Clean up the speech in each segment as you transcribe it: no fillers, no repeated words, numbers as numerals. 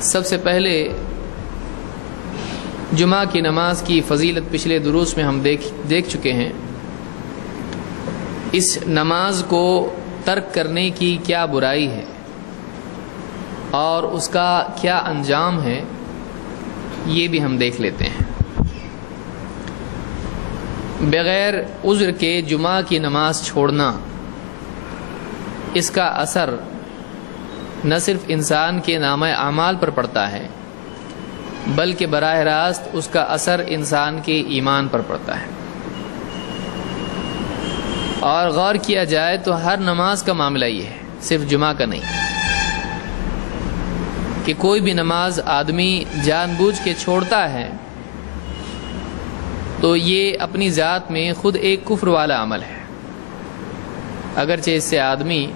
سب سے پہلے جمعہ کی نماز کی فضیلت پچھلے دروس میں ہم دیکھ چکے ہیں۔ اس نماز کو ترک کرنے کی کیا برائی ہے اور اس کا کیا انجام ہے، یہ بھی ہم دیکھ لیتے ہیں۔ بغیر عذر کے جمعہ کی نماز چھوڑنا، اس کا اثر نہ صرف انسان کے نامہ اعمال پر پڑتا ہے بلکہ براہ راست اس کا اثر انسان کے ایمان پر پڑتا ہے۔ اور غور کیا جائے تو ہر نماز کا معاملہ یہ ہے، صرف جمعہ کا نہیں، کہ کوئی بھی نماز آدمی جان بوجھ کے چھوڑتا ہے تو یہ اپنی ذات میں خود ایک کفر والا عمل ہے، اگرچہ اس سے آدمی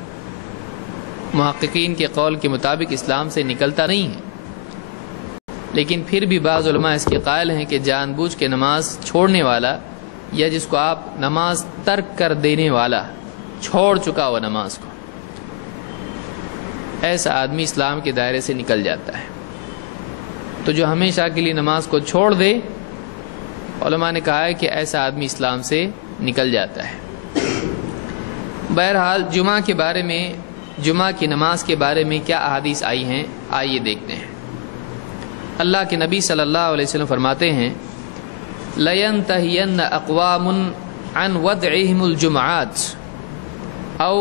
محققین کے قول کے مطابق اسلام سے نکلتا نہیں ہے، لیکن پھر بھی بعض علماء اس کے قائل ہیں کہ جان بوجھ کے نماز چھوڑنے والا، یا جس کو آپ نماز ترک کر دینے والا، چھوڑ چکا ہوا نماز کو، ایسا آدمی اسلام کے دائرے سے نکل جاتا ہے۔ تو جو ہمیشہ کے لیے نماز کو چھوڑ دے، علماء نے کہا ہے کہ ایسا آدمی اسلام سے نکل جاتا ہے۔ بہرحال جمعہ کے بارے میں، جمعہ کی نماز کے بارے میں کیا احادیث آئی ہیں، آئیے دیکھتے ہیں۔ اللہ کے نبی صلی اللہ علیہ وسلم فرماتے ہیں، لَيَنْتَهِيَنَّ أَقْوَامٌ عَنْ وَدْعِهِمُ الْجُمْعَاتِ أَوْ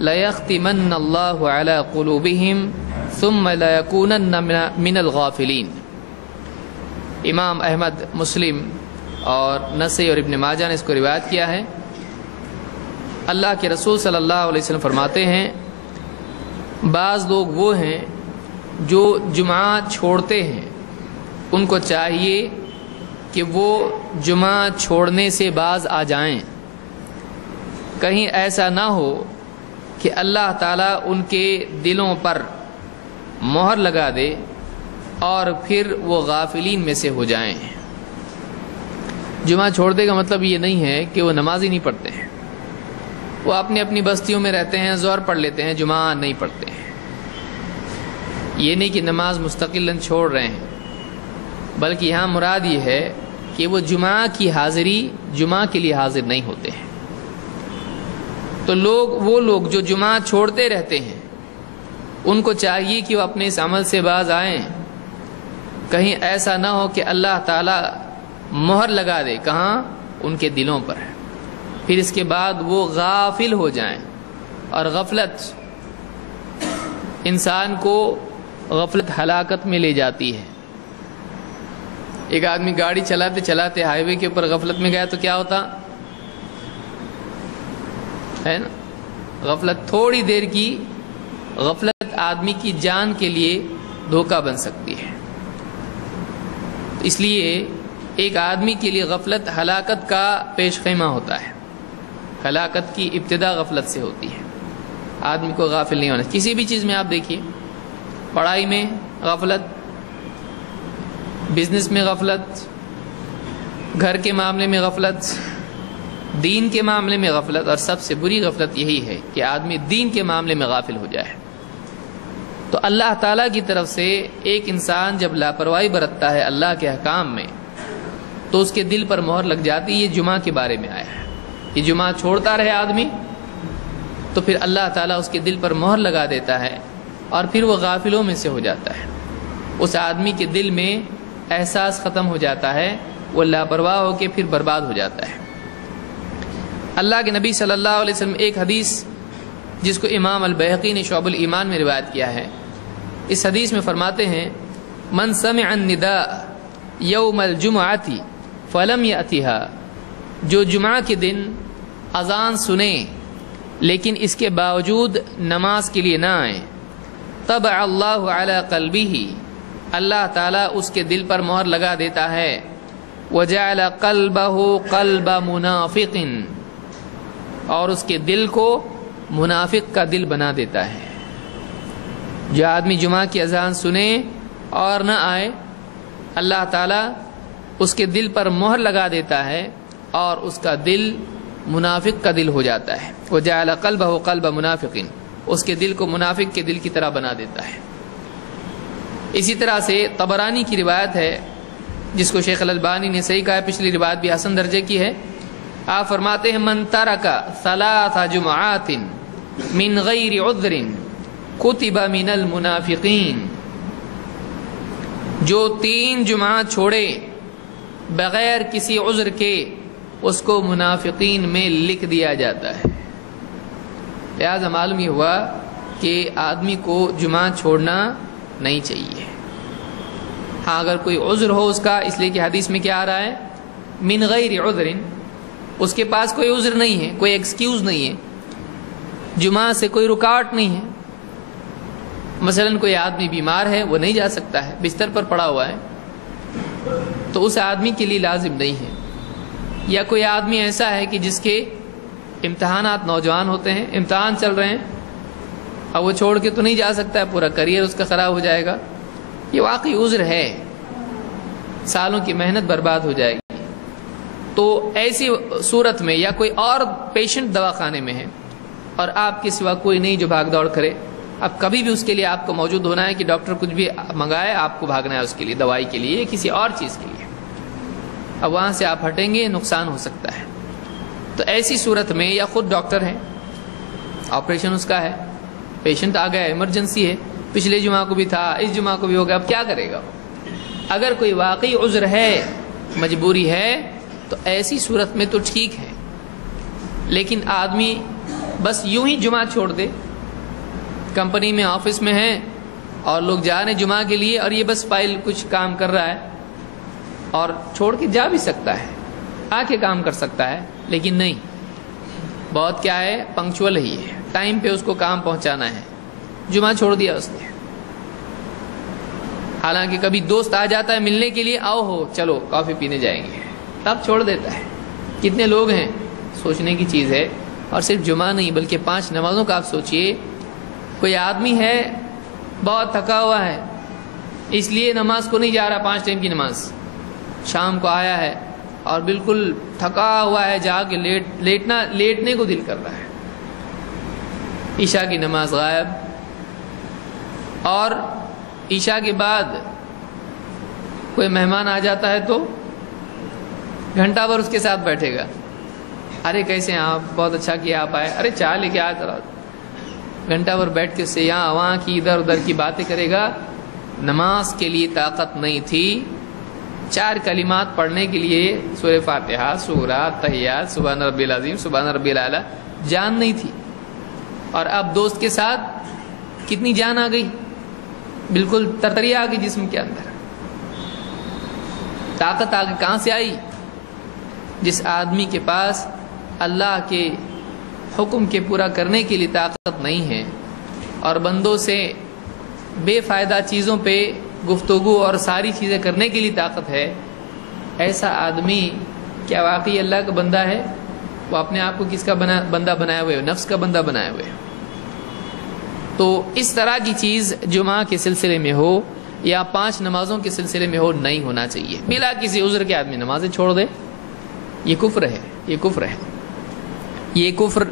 لَيَخْتِمَنَّ اللَّهُ عَلَى قُلُوبِهِمْ ثُمَّ لَيَكُونَنَّ مِنَ الْغَافِلِينَ۔ امام احمد، مسلم اور نسائی اور ابن ماجہ نے اس کو روایت کیا ہے۔ اللہ کے رسول صلی اللہ علیہ وسلم فرماتے ہیں، بعض لوگ وہ ہیں جو جمعہ چھوڑتے ہیں، ان کو چاہیے کہ وہ جمعہ چھوڑنے سے باز آ جائیں، کہیں ایسا نہ ہو کہ اللہ تعالیٰ ان کے دلوں پر مہر لگا دے اور پھر وہ غافلین میں سے ہو جائیں۔ جمعہ چھوڑنے کا مطلب یہ نہیں ہے کہ وہ نماز ہی نہیں پڑھتے ہیں، وہ اپنی اپنی بستیوں میں رہتے ہیں، ظہر پڑھ لیتے ہیں، جمعہ نہیں پڑھتے ہیں۔ یہ نہیں کہ نماز مستقلاً چھوڑ رہے ہیں، بلکہ یہاں مراد یہ ہے کہ وہ جمعہ کی حاضری، جمعہ کے لیے حاضر نہیں ہوتے ہیں۔ تو وہ لوگ جو جمعہ چھوڑتے رہتے ہیں، ان کو چاہیے کہ وہ اپنے اس عمل سے باز آئیں، کہیں ایسا نہ ہو کہ اللہ تعالیٰ مہر لگا دے، کہاں؟ ان کے دلوں پر، پھر اس کے بعد وہ غافل ہو جائیں۔ اور غفلت انسان کو غفلت ہلاکت میں لے جاتی ہے۔ ایک آدمی گاڑی چلاتے چلاتے ہائی وے کے اوپر غفلت میں گیا تو کیا ہوتا ہے نا؟ غفلت، تھوڑی دیر کی غفلت آدمی کی جان کے لیے دھوکہ بن سکتی ہے۔ اس لیے ایک آدمی کے لیے غفلت ہلاکت کا پیش خیمہ ہوتا ہے۔ ہلاکت کی ابتدا غفلت سے ہوتی ہے، آدمی کو غافل نہیں ہونا۔ کسی بھی چیز میں آپ دیکھیے، پڑھائی میں غفلت، بزنس میں غفلت، گھر کے معاملے میں غفلت، دین کے معاملے میں غفلت، اور سب سے بری غفلت یہی ہے کہ آدمی دین کے معاملے میں غافل ہو جائے۔ تو اللہ تعالیٰ کی طرف سے ایک انسان جب لاپرواہی برتتا ہے اللہ کے احکام میں، تو اس کے دل پر مہر لگ جاتی ہے۔ یہ جمعہ کے بارے میں آیا ہے کہ جمعہ چھوڑتا رہے آدمی تو پھر اللہ تعالیٰ اس کے دل پر مہر لگا دیتا ہے اور پھر وہ غافلوں میں سے ہو جاتا ہے۔ اس آدمی کے دل میں احساس ختم ہو جاتا ہے، وہ لاپرواہ ہو کے پھر برباد ہو جاتا ہے۔ اللہ کے نبی صلی اللہ علیہ وسلم ایک حدیث جس کو امام البیہقی نے شعب الایمان میں روایت کیا ہے، اس حدیث میں فرماتے ہیں، من سمع النداء یوم الجمعۃ فلم یأتها، جو جمعہ کے دن اذان سنیں لیکن اس کے باوجود نماز کے لیے نہ آئیں، طبع اللہ علی قلبہ، اللہ تعالیٰ اس کے دل پر مہر لگا دیتا ہے، وجعل قلبہ قلب منافق، اور اس کے دل کو منافق کا دل بنا دیتا ہے۔ جو آدمی جمعہ کی اذان سنے اور نہ آئے، اللہ تعالیٰ اس کے دل پر مہر لگا دیتا ہے اور اس کا دل منافق کا دل ہو جاتا ہے۔ وجعل قلبہ قلب منافق، اس کے دل کو منافق کے دل کی طرح بنا دیتا ہے۔ اسی طرح سے طبرانی کی روایت ہے جس کو شیخ الالبانی نے صحیح کہا، پچھلی روایت بھی حسن درجے کی ہے. آپ فرماتے ہیں من ترک ثلاث جمعات من غیر عذر کتب من المنافقین، جو 3 جمعات چھوڑے بغیر کسی عذر کے اس کو منافقین میں لکھ دیا جاتا ہے. لہذا معلوم یہ ہوا کہ آدمی کو جمعہ چھوڑنا نہیں چاہیے. ہاں اگر کوئی عذر ہو اس کا، اس لیے کہ حدیث میں کیا آ رہا ہے، من غیر عذر، اس کے پاس کوئی عذر نہیں ہے، کوئی ایکسکیوز نہیں ہے، جمعہ سے کوئی رکاوٹ نہیں ہے. مثلا کوئی آدمی بیمار ہے، وہ نہیں جا سکتا ہے، بستر پر پڑا ہوا ہے، تو اس آدمی کے لیے لازم نہیں ہے. یا کوئی آدمی ایسا ہے کہ جس کے امتحانات، نوجوان ہوتے ہیں، امتحان چل رہے ہیں، اب وہ چھوڑ کے تو نہیں جا سکتا ہے، پورا کریئر اس کا خراب ہو جائے گا، یہ واقعی عذر ہے، سالوں کی محنت برباد ہو جائے گی. تو ایسی صورت میں، یا کوئی اور پیشنٹ دواخانے میں ہے اور آپ کے سوا کوئی نہیں جو بھاگ دوڑ کرے، اب کبھی بھی اس کے لیے آپ کو موجود ہونا ہے کہ ڈاکٹر کچھ بھی منگائے، آپ کو بھاگنا ہے اس کے لیے، دوائی کے لیے، کسی اور چیز کے لیے. اب وہاں سے آپ ہٹیں گے، نقصان ہو سکتا ہے. تو ایسی صورت میں، یا خود ڈاکٹر ہے، آپریشن اس کا ہے، پیشنٹ آ گیا، ایمرجنسی ہے، پچھلے جمعہ کو بھی تھا، اس جمعہ کو بھی ہو گیا، اب کیا کرے گا؟ اگر کوئی واقعی عذر ہے، مجبوری ہے، تو ایسی صورت میں تو ٹھیک ہے. لیکن آدمی بس یوں ہی جمعہ چھوڑ دے، کمپنی میں، آفس میں ہے اور لوگ جا رہے ہیں جمعہ کے لیے، اور یہ بس فائل کچھ کام کر رہا ہے اور چھوڑ کے جا بھی سکتا ہے، آ کے کام کر سکتا ہے، لیکن نہیں، بہت کیا ہے، پنکچول ہی ہے، ٹائم پہ اس کو کام پہنچانا ہے، جمعہ چھوڑ دیا اس نے. حالانکہ کبھی دوست آ جاتا ہے ملنے کے لیے، آؤ ہو چلو کافی پینے جائیں گے، تب چھوڑ دیتا ہے. کتنے لوگ ہیں، سوچنے کی چیز ہے. اور صرف جمعہ نہیں بلکہ 5 نمازوں کا آپ سوچئے. کوئی آدمی ہے بہت تھکا ہوا ہے، اس لیے نماز کو نہیں جا رہا، 5 ٹائم کی نماز، شام کو آیا ہے اور بالکل تھکا ہوا ہے، جا کے لیٹنے کو دل کر رہا ہے، عشاء کی نماز غائب. اور عشاء کے بعد کوئی مہمان آ جاتا ہے تو گھنٹہ بھر اس کے ساتھ بیٹھے گا، ارے کیسے ہیں آپ، بہت اچھا کیا آپ آئے، ارے چائے لے کے آیا ذرا، گھنٹہ بھر بیٹھ کے اس سے یہاں وہاں کی ادھر ادھر کی باتیں کرے گا. نماز کے لیے طاقت نہیں تھی، 4 کلمات پڑھنے کے لیے، سورہ فاتحہ، سورہ تحیات، سبحان ربی العظیم، سبحان ربی الاعلیٰ، جان نہیں تھی. اور اب دوست کے ساتھ کتنی جان آ گئی، بالکل ترتری آ گئی جسم کے اندر، طاقت آ گئی. کہاں سے آئی؟ جس آدمی کے پاس اللہ کے حکم کے پورا کرنے کے لیے طاقت نہیں ہے اور بندوں سے بے فائدہ چیزوں پہ گفتگو اور ساری چیزیں کرنے کے لیے طاقت ہے، ایسا آدمی کیا واقعی اللہ کا بندہ ہے؟ وہ اپنے آپ کو کس کا بندہ بنائے ہوئے، نفس کا بندہ بنائے ہوئے. تو اس طرح کی چیز جمعہ کے سلسلے میں ہو یا 5 نمازوں کے سلسلے میں ہو، نہیں ہونا چاہیے. بلا کسی عذر کے آدمی نمازیں چھوڑ دے، یہ کفر ہے، یہ کفر ہے. یہ کفر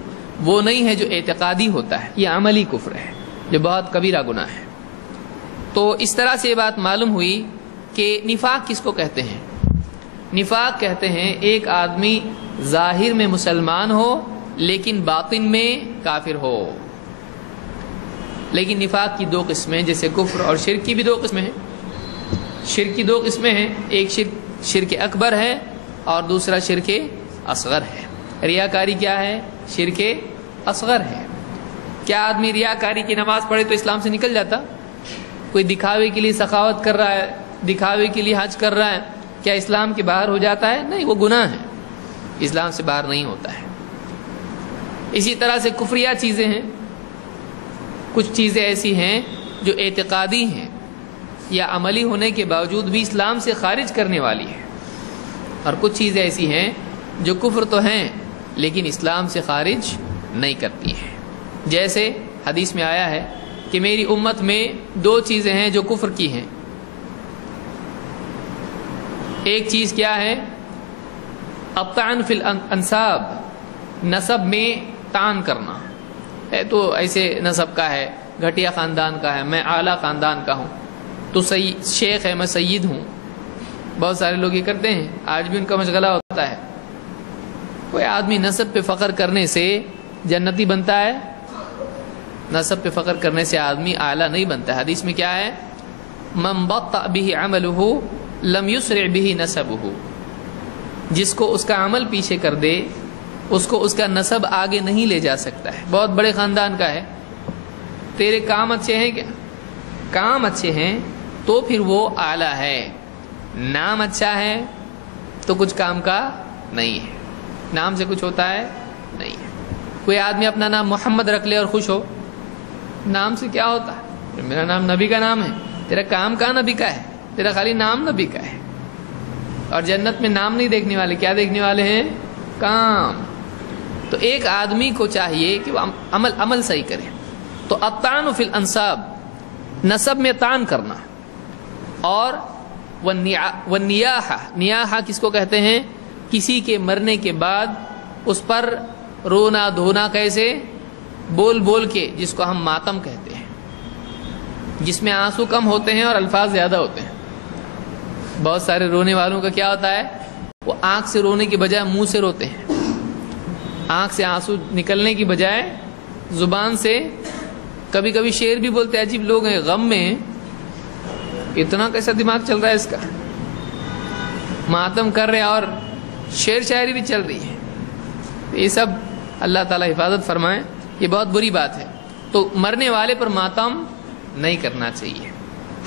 وہ نہیں ہے جو اعتقادی ہوتا ہے، یہ عملی کفر ہے جو بہت کبیرہ گناہ ہے. تو اس طرح سے یہ بات معلوم ہوئی کہ نفاق کس کو کہتے ہیں. نفاق کہتے ہیں ایک آدمی ظاہر میں مسلمان ہو لیکن باطن میں کافر ہو. لیکن نفاق کی 2 قسمیں، جیسے کفر اور شرک کی بھی 2 قسمیں ہیں. شرک کی 2 قسمیں ہیں، ایک شرک اکبر ہے اور دوسرا شرک اصغر ہے. ریاکاری کیا ہے؟ شرک اصغر ہے. کیا آدمی ریاکاری کی نماز پڑھے تو اسلام سے نکل جاتا؟ کوئی دکھاوے کے لیے سخاوت کر رہا ہے، دکھاوے کے لیے حج کر رہا ہے، کیا اسلام کے باہر ہو جاتا ہے؟ نہیں، وہ گناہ ہے، اسلام سے باہر نہیں ہوتا ہے. اسی طرح سے کفریہ چیزیں ہیں، کچھ چیزیں ایسی ہیں جو اعتقادی ہیں یا عملی ہونے کے باوجود بھی اسلام سے خارج کرنے والی ہیں، اور کچھ چیزیں ایسی ہیں جو کفر تو ہیں لیکن اسلام سے خارج نہیں کرتی ہیں. جیسے حدیث میں آیا ہے کہ میری امت میں 2 چیزیں ہیں جو کفر کی ہیں. ایک چیز کیا ہے؟ الطعن فی الانساب، نسب میں طعن کرنا ہے، تو ایسے نسب کا ہے، گھٹیا خاندان کا ہے، میں اعلیٰ خاندان کا ہوں، تو شیخ ہے، میں سید ہوں. بہت سارے لوگ یہ کرتے ہیں، آج بھی ان کا مشغلہ ہوتا ہے. کوئی آدمی نسب پہ فخر کرنے سے جنتی بنتا ہے؟ نسب پہ فخر کرنے سے آدمی اعلیٰ نہیں بنتا. حدیث میں کیا ہے؟ من بطأ به عمله لم يسرع به نسبه. جس کو اس کا عمل پیچھے کر دے اس کو اس کا نسب آگے نہیں لے جا سکتا ہے. بہت بڑے خاندان کا ہے، تیرے کام اچھے ہیں کیا؟ کام اچھے ہیں تو پھر وہ اعلیٰ ہے. نام اچھا ہے تو کچھ کام کا نہیں ہے. نام سے کچھ ہوتا ہے نہیں ہے. کوئی آدمی اپنا نام محمد رکھ لے اور خوش ہو، نام سے کیا ہوتا ہے؟ میرا نام نبی کا نام ہے. تیرا کام کا نبی کا ہے، تیرا خالی نام نبی کا ہے. اور جنت میں نام نہیں دیکھنے والے، کیا دیکھنے والے ہیں؟ کام. تو ایک آدمی کو چاہیے کہ وہ عمل صحیح کرے. تو الطعن فی الانساب، نسب میں طعن کرنا. اور والنیاحہ، نیاحہ کس کو کہتے ہیں؟ کسی کے مرنے کے بعد اس پر رونا دھونا. کیسے؟ بول بول کے، جس کو ہم ماتم کہتے ہیں، جس میں آنسو کم ہوتے ہیں اور الفاظ زیادہ ہوتے ہیں. بہت سارے رونے والوں کا کیا ہوتا ہے؟ وہ آنکھ سے رونے کی بجائے منہ سے روتے ہیں. آنکھ سے آنسو نکلنے کی بجائے زبان سے. کبھی کبھی شعر بھی بولتے ہیں. عجیب لوگ ہیں، غم میں اتنا کیسا دماغ چل رہا ہے اس کا، ماتم کر رہے اور شعر شاعری بھی چل رہی ہے. یہ سب اللہ تعالیٰ حفاظت فرمائے، یہ بہت بری بات ہے. تو مرنے والے پر ماتم نہیں کرنا چاہیے.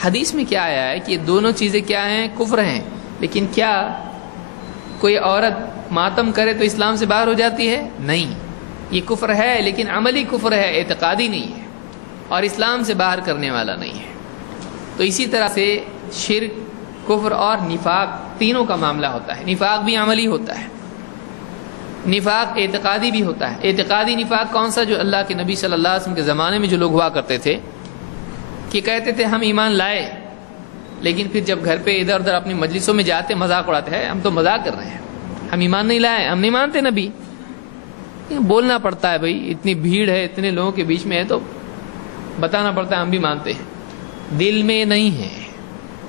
حدیث میں کیا آیا ہے کہ یہ دونوں چیزیں کیا ہیں؟ کفر ہیں. لیکن کیا کوئی عورت ماتم کرے تو اسلام سے باہر ہو جاتی ہے؟ نہیں. یہ کفر ہے لیکن عملی کفر ہے، اعتقادی نہیں ہے، اور اسلام سے باہر کرنے والا نہیں ہے. تو اسی طرح سے شرک، کفر اور نفاق تینوں کا معاملہ ہوتا ہے. نفاق بھی عملی ہوتا ہے، نفاق اعتقادی بھی ہوتا ہے. اعتقادی نفاق کون سا؟ جو اللہ کے نبی صلی اللہ علیہ وسلم کے زمانے میں جو لوگ ہوا کرتے تھے کہ کہتے تھے ہم ایمان لائے، لیکن پھر جب گھر پہ ادھر ادھر اپنی مجلسوں میں جاتے مذاق اڑاتے ہیں، ہم تو مذاق کر رہے ہیں، ہم ایمان نہیں لائے، ہم نہیں مانتے نبی. بولنا پڑتا ہے بھائی، اتنی بھیڑ ہے، اتنے لوگوں کے بیچ میں ہے تو بتانا پڑتا ہے ہم بھی مانتے ہیں. دل میں نہیں ہے،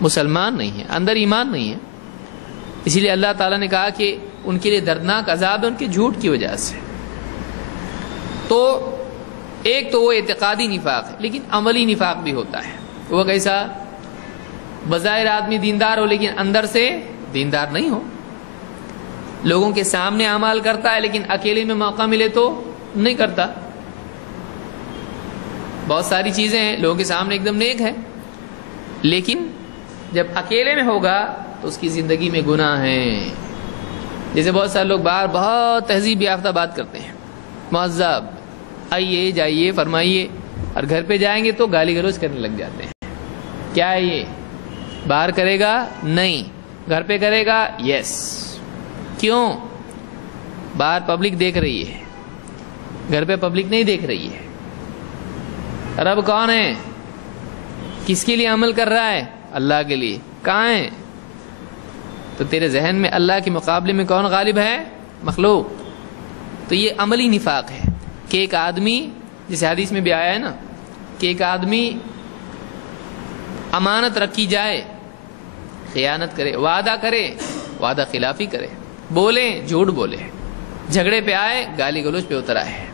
مسلمان نہیں ہے، اندر ایمان نہیں ہے. اسی لیے اللہ تعالیٰ نے کہا کہ ان کے لیے دردناک عذاب ہے ان کے جھوٹ کی وجہ سے. تو ایک تو وہ اعتقادی نفاق ہے، لیکن عملی نفاق بھی ہوتا ہے. وہ کیسا؟ بظاہر آدمی دیندار ہو لیکن اندر سے دیندار نہیں ہو. لوگوں کے سامنے اعمال کرتا ہے لیکن اکیلے میں موقع ملے تو نہیں کرتا. بہت ساری چیزیں ہیں، لوگوں کے سامنے ایک دم نیک ہے، لیکن جب اکیلے میں ہوگا تو اس کی زندگی میں گناہ ہیں. جیسے بہت سارے لوگ باہر بہت تہذیب یافتہ بات کرتے ہیں، مہذب، آئیے جائیے فرمائیے، اور گھر پہ جائیں گے تو گالی گلوچ کرنے لگ جاتے ہیں. کیا ہے یہ؟ باہر کرے گا نہیں، گھر پہ کرے گا یس. کیوں؟ باہر پبلک دیکھ رہی ہے، گھر پہ پبلک نہیں دیکھ رہی ہے. رب کون ہے؟ کس کے لیے عمل کر رہا ہے؟ اللہ کے لیے. کہاں ہے؟ تو تیرے ذہن میں اللہ کے مقابلے میں کون غالب ہے؟ مخلوق. تو یہ عملی نفاق ہے کہ ایک آدمی، جسے حدیث میں بھی آیا ہے نا کہ ایک آدمی امانت رکھی جائے خیانت کرے، وعدہ کرے وعدہ خلافی کرے، بولے جھوٹ بولے، جھگڑے پہ آئے گالی گلوچ پہ اتر آئے.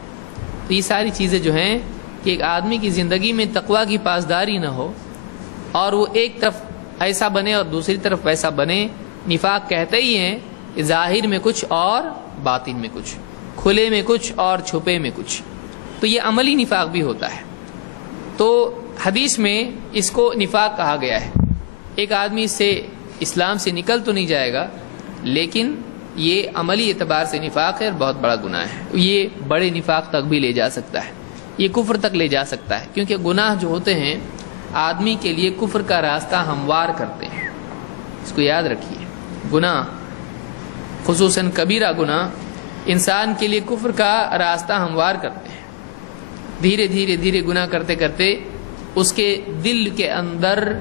تو یہ ساری چیزیں جو ہیں کہ ایک آدمی کی زندگی میں تقویٰ کی پاسداری نہ ہو اور وہ ایک طرف ایسا بنے اور دوسری طرف ویسا بنے. نفاق کہتے ہی ہیں کہ ظاہر میں کچھ اور باطن میں کچھ، کھلے میں کچھ اور چھپے میں کچھ. تو یہ عملی نفاق بھی ہوتا ہے. تو حدیث میں اس کو نفاق کہا گیا ہے. ایک آدمی اس سے اسلام سے نکل تو نہیں جائے گا، لیکن یہ عملی اعتبار سے نفاق ہے اور بہت بڑا گناہ ہے. یہ بڑے نفاق تک بھی لے جا سکتا ہے، یہ کفر تک لے جا سکتا ہے، کیونکہ گناہ جو ہوتے ہیں آدمی کے لیے کفر کا راستہ ہموار کرتے ہیں. اس کو یاد رکھیے، گناہ خصوصاً کبیرہ گناہ انسان کے لیے کفر کا راستہ ہموار کرتے ہیں. دھیرے دھیرے دھیرے گناہ کرتے کرتے اس کے دل کے اندر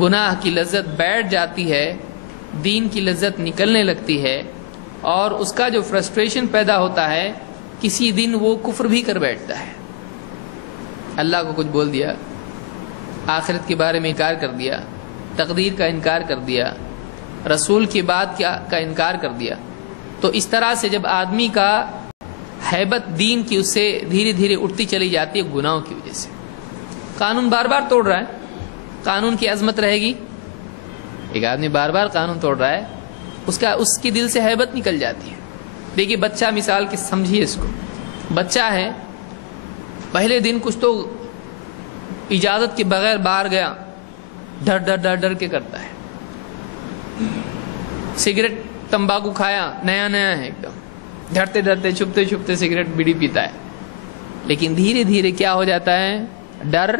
گناہ کی لذت بیٹھ جاتی ہے، دین کی لذت نکلنے لگتی ہے، اور اس کا جو فرسٹریشن پیدا ہوتا ہے کسی دن وہ کفر بھی کر بیٹھتا ہے. اللہ کو کچھ بول دیا، آخرت کے بارے میں انکار کر دیا، تقدیر کا انکار کر دیا، رسول کی بات کا انکار کر دیا، تو اس طرح سے جب آدمی کا ہیبت دین کی اس سے دھیرے دھیرے اٹھتی چلی جاتی ہے گناہوں کی وجہ سے. قانون بار بار توڑ رہا ہے، قانون کی عظمت رہے گی. ایک آدمی بار بار قانون توڑ رہا ہے، اس کی دل سے ہیبت نکل جاتی ہے. دیکھیے بچہ مثال کے سمجھیے اس کو، بچہ ہے، پہلے دن کچھ تو اجازت کے بغیر باہر گیا، ڈر ڈر ڈر ڈر کے کرتا ہے. سگریٹ تمباکو کھایا، نیا نیا ہے ایک دم، ڈرتے ڈرتے چھپتے چھپتے سگریٹ بیڑی پیتا ہے. لیکن دھیرے دھیرے کیا ہو جاتا ہے، ڈر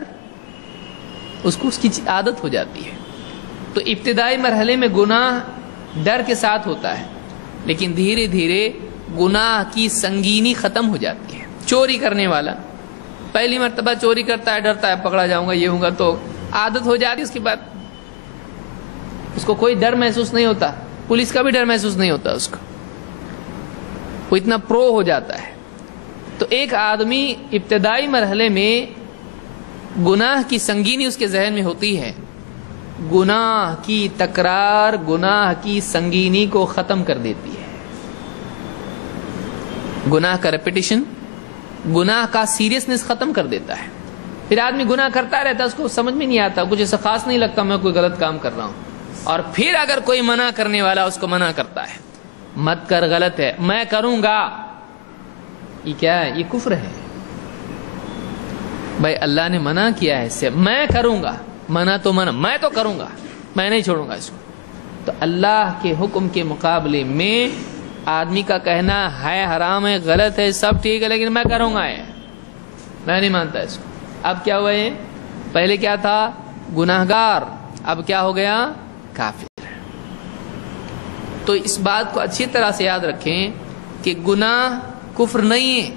اس کی عادت ہو جاتی ہے. تو ابتدائی مرحلے میں گناہ ڈر کے ساتھ ہوتا ہے، لیکن دھیرے دھیرے گناہ کی سنگینی ختم ہو جاتی ہے. چوری کرنے والا پہلی مرتبہ چوری کرتا ہے، ڈرتا ہے پکڑا جاؤں گا، یہ ہوں گا، تو عادت ہو جاتی ہے. اس کے بعد اس کو کوئی ڈر محسوس نہیں ہوتا، پولیس کا بھی ڈر محسوس نہیں ہوتا اس کو، وہ اتنا پرو ہو جاتا ہے. تو ایک آدمی ابتدائی مرحلے میں گناہ کی سنگینی اس کے ذہن میں ہوتی ہے، گناہ کی تکرار گناہ کی سنگینی کو ختم کر دیتی ہے. گناہ کا ریپیٹیشن گناہ کا سیریسنس ختم کر دیتا ہے. پھر آدمی گناہ کرتا رہتا ہے، اس کو سمجھ میں نہیں آتا، کچھ ایسا خاص نہیں لگتا میں کوئی غلط کام کر رہا ہوں. اور پھر اگر کوئی منع کرنے والا اس کو منع کرتا ہے، مت کر، غلط ہے، میں کروں گا، یہ کیا ہے، یہ کفر ہے. بھائی اللہ نے منع کیا ہے اس سے، میں کروں گا، منع تو منع، میں تو کروں گا، میں نہیں چھوڑوں گا اس کو. تو اللہ کے حکم کے مقابلے میں آدمی کا کہنا ہے حرام ہے، غلط ہے، سب ٹھیک ہے، لیکن میں کروں گا، میں نہیں مانتا اس کو. اب کیا ہوا ہے، پہلے کیا تھا، گناہگار، اب کیا ہو گیا، کافر. تو اس بات کو اچھی طرح سے یاد رکھیں کہ گناہ کفر نہیں ہے،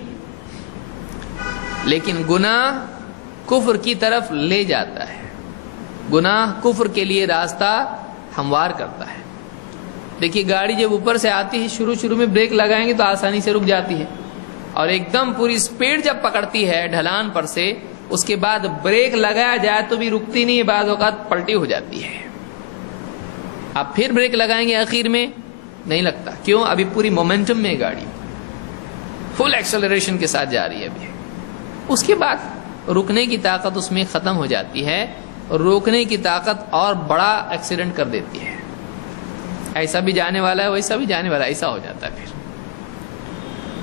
لیکن گناہ کفر کی طرف لے جاتا ہے. گناہ کفر کے لیے راستہ ہموار کرتا ہے. دیکھیے گاڑی جب اوپر سے آتی ہے، شروع میں بریک لگائیں گے تو آسانی سے رک جاتی ہے، اور ایک دم پوری سپیڈ جب پکڑتی ہے ڈھلان پر سے، اس کے بعد بریک لگایا جائے تو بھی رکتی نہیں ہے، بعض اوقات پلٹی ہو جاتی ہے. اب پھر بریک لگائیں گے اخیر میں، نہیں لگتا. کیوں؟ ابھی پوری مومنٹم میں گاڑی فل ایکسلریشن کے ساتھ جا رہی ہے ابھی. اس کے بعد رکنے کی طاقت اس میں ختم ہو جاتی ہے، روکنے کی طاقت اور بڑا ایکسیڈنٹ کر دیتی ہے. ایسا بھی جانے والا ہے، ویسا بھی جانے والا ہے، ایسا ہو جاتا ہے پھر.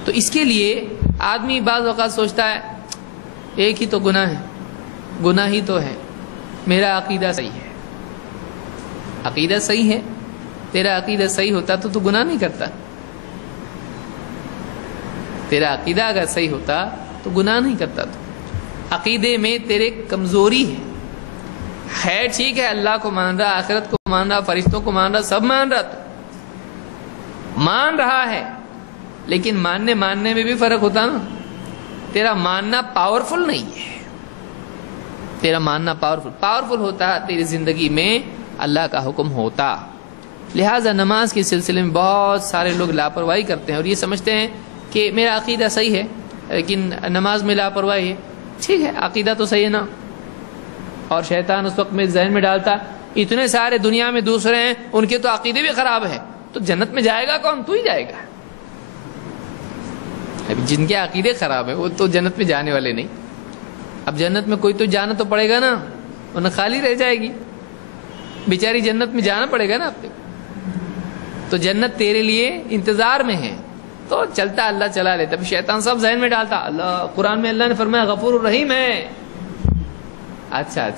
تو اس کے لیے آدمی بعض اوقات سوچتا ہے ایک ہی تو گناہ ہے، گناہ ہی تو ہے، میرا عقیدہ صحیح ہے. عقیدہ صحیح ہے، تیرا عقیدہ صحیح ہوتا تو گناہ نہیں کرتا. تیرا عقیدہ اگر صحیح ہوتا تو گناہ نہیں کرتا. تو عقیدے میں تیرے کمزوری ہے ٹھیک ہے، اللہ کو مان رہا، آخرت کو مان رہا، فرشتوں کو مان رہا، سب مان رہا، تو مان رہا ہے، لیکن ماننے میں بھی فرق ہوتا نا. تیرا ماننا پاورفل نہیں ہے. تیرا ماننا پاورفل ہوتا تیری زندگی میں اللہ کا حکم ہوتا. لہٰذا نماز کے سلسلے میں بہت سارے لوگ لاپرواہی کرتے ہیں اور یہ سمجھتے ہیں کہ میرا عقیدہ صحیح ہے لیکن نماز میں لاپرواہی ہے. ٹھیک ہے، عقیدہ تو صحیح ہے نا. اور شیطان اس وقت میں ذہن میں ڈالتا اتنے سارے دنیا میں دوسرے ہیں، ان کے تو عقیدے بھی خراب ہے، تو جنت میں جائے گا کون؟ تو ہی جائے گا. ابھی جن کے عقیدے خراب ہیں وہ تو جنت میں جانے والے نہیں. اب جنت میں کوئی تو جانا تو پڑے گا نا، ورنہ خالی رہ جائے گی بیچاری. جنت میں جانا پڑے گا نا آپ کو. تو جنت تیرے لیے انتظار میں ہے، تو چلتا اللہ چلا لیتا. اب شیطان سب ذہن میں ڈالتا. اللہ قرآن میں اللہ نے فرمایا غفور الرحیم ہے. اچھا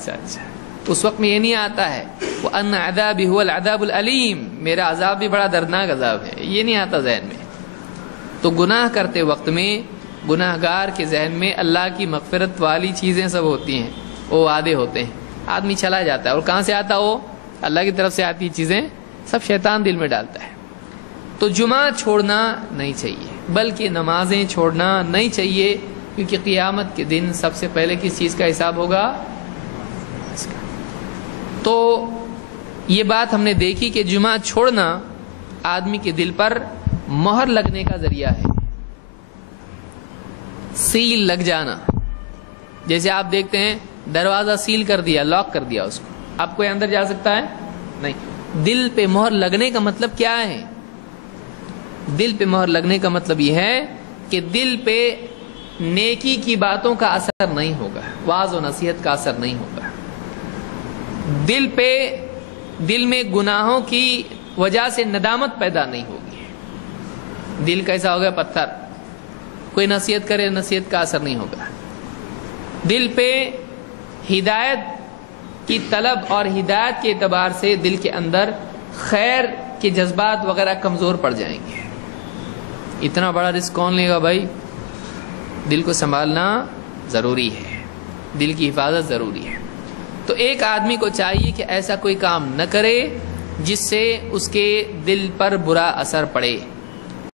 اس وقت میں یہ نہیں آتا ہے وَأَنَّ عَذَابِي هُوَ الْعَذَابُ الْأَلِيمُ، میرا عذاب بھی بڑا دردناک عذاب ہے، یہ نہیں آتا ذہن میں. تو گناہ کرتے وقت میں گناہگار کے ذہن میں اللہ کی مغفرت والی چیزیں سب ہوتی ہیں، وہ وعدے ہوتے ہیں. آدمی چلا جاتا ہے، اور کہاں سے آتا وہ؟ اللہ کی طرف سے آتی چیزیں سب شیطان دل میں ڈالتا ہے. تو جمعہ چھوڑنا نہیں چاہیے، بلکہ نمازیں چھوڑنا نہیں چاہیے، کیونکہ قیامت کے دن سب سے پہلے کس چیز کا حساب ہوگا؟ تو یہ بات ہم نے دیکھی کہ جمعہ چھوڑنا آدمی کے دل پر مہر لگنے کا ذریعہ ہے، سیل لگ جانا. جیسے آپ دیکھتے ہیں دروازہ سیل کر دیا، لاک کر دیا اس کو، اب کوئی اندر جا سکتا ہے؟ نہیں۔ دل پہ مہر لگنے کا مطلب کیا ہے؟ دل پہ مہر لگنے کا مطلب یہ ہے کہ دل پہ نیکی کی باتوں کا اثر نہیں ہوگا، واعظ و نصیحت کا اثر نہیں ہوگا، دل میں گناہوں کی وجہ سے ندامت پیدا نہیں ہوگی۔ دل کیسا ہوگا؟ پتھر، کوئی نصیحت کرے نصیحت کا اثر نہیں ہوگا۔ دل پہ ہدایت کی طلب اور ہدایت کے اعتبار سے دل کے اندر خیر کے جذبات وغیرہ کمزور پڑ جائیں گے۔ اتنا بڑا رزق کون لے گا بھائی؟ دل کو سنبھالنا ضروری ہے، دل کی حفاظت ضروری ہے۔ تو ایک آدمی کو چاہیے کہ ایسا کوئی کام نہ کرے جس سے اس کے دل پر برا اثر پڑے۔